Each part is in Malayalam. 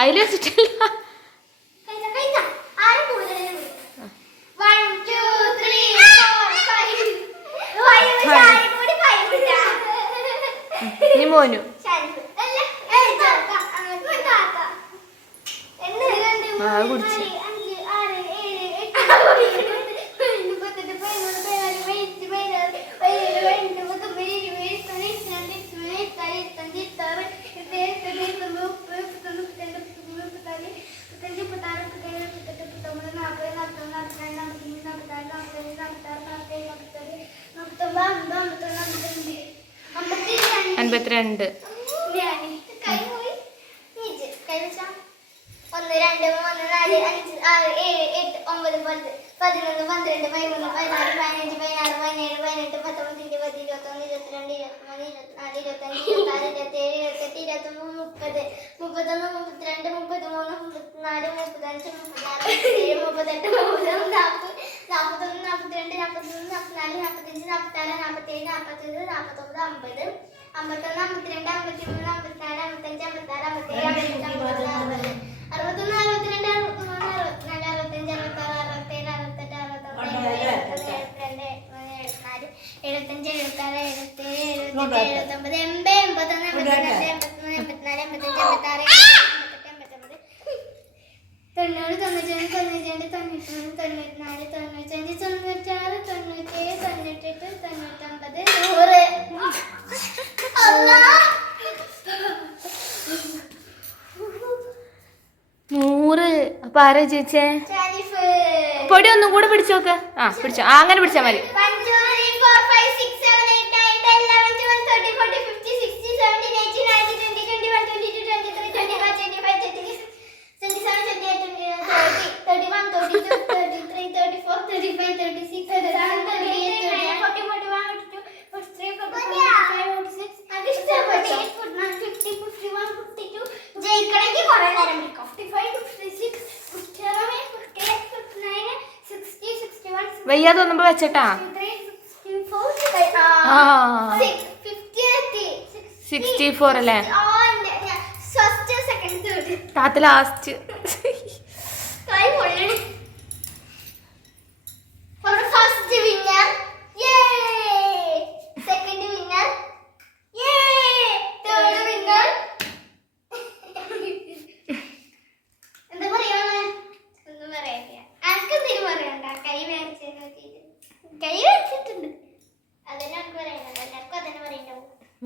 അതിൽ വെച്ചിട്ടില്ല. ഇനി മോനു. ആ കുടിച്ചു. അൻപത്തിരണ്ട്. ഒന്ന് രണ്ട് മൂന്ന് മുപ്പത്തൊന്ന് മുപ്പത്തിരണ്ട് മുപ്പത്തിമൂന്ന് മുപ്പത്തിനാല് മുപ്പത്തഞ്ച് മുപ്പത്താറ് മുപ്പത്തെട്ട് മുപ്പത്തൊന്ന് നാൽപ്പത് നാൽപ്പത്തൊന്ന് നാൽപ്പത്തിരണ്ട് നാൽപ്പത്തിമൂന്ന് നാൽപ്പത്തിനാല് നാൽപ്പത്തഞ്ച് നാൽപ്പത്താറ് നാൽപ്പത്തേഴ് നാൽപ്പത്തൊന്ന് നാൽപ്പത്തൊമ്പത് അമ്പത്. അമ്പത്തൊന്ന് അമ്പത്തിരണ്ട് അമ്പത്തിമൂന്ന് അമ്പത്തിനാല് അമ്പത്തഞ്ച് അമ്പത്താറ് അമ്പത്തേഴ് അമ്പത്തെട്ട് അമ്പത്തൊന്ന് അറുപത് അറുപത്തൊന്ന് അറുപത്തിരണ്ട് അറുപത്തിമൂന്ന് അറുപത്തിനാല് അറുപത്തഞ്ച് അറുപത്താറ് അറുപത്തേഴ് അറുപത്തെട്ട് അറുപത്തൊമ്പത് എഴുപത് എഴുപത്തൊന്ന് എഴുപത്തിരണ്ട് എഴുപത്തിനാല് എഴുപത്തഞ്ച് എഴുപത്താറ് എഴുപത്തേഴ് എഴുപത്തെട്ട് എഴുപത്തൊമ്പത് എൺപത് എൺപത്തൊന്ന് എൺപത്തിരണ്ട് എൺപത്തിമൂന്ന് എൺപത്തിനാല് എൺപത്തഞ്ച് എൺപത്താറ് എൺപത്തെട്ട് എൺപത്തൊമ്പത്. തൊണ്ണൂറ് രണ്ട് തൊണ്ണൂറ്റി മൂന്ന് തൊണ്ണൂറ്റി നാല് തൊണ്ണൂറ്റാറ് അപ്പൊ ആരാ ചേച്ചേ. പൊടി ഒന്നും കൂടെ പിടിച്ചു നോക്ക് ആ പിടിച്ചോ ആ അങ്ങനെ പിടിച്ചാ മതി. ജയിക്കണമെങ്കിൽ കുറേ നേരം വയ്യാതെ ഒന്നുമ്പോ വെച്ചട്ടാ. സിക്സ്റ്റി ഫോർ അല്ലേ? താത്ത ലാസ്റ്റ്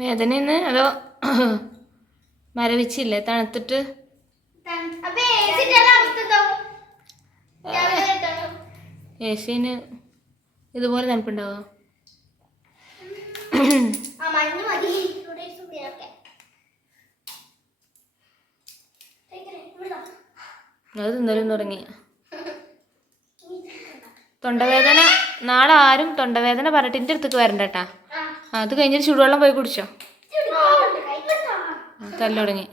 വേദനന്ന് അതോ മരവിച്ചില്ലേ? തണുത്തിട്ട്? ഏഷ്യന് ഇതുപോലെ തണുപ്പുണ്ടാവോ? അത് തിന്നലും തുടങ്ങി. തൊണ്ടവേദന നാളെ ആരും തൊണ്ടവേദന പറഞ്ഞിട്ട് എന്റെ അടുത്തേക്ക് വരണ്ട കേട്ടാ. അത് കഴിഞ്ഞിട്ട് ചൂടുവെള്ളം പോയി കുടിച്ചോ. തല്ല് തുടങ്ങി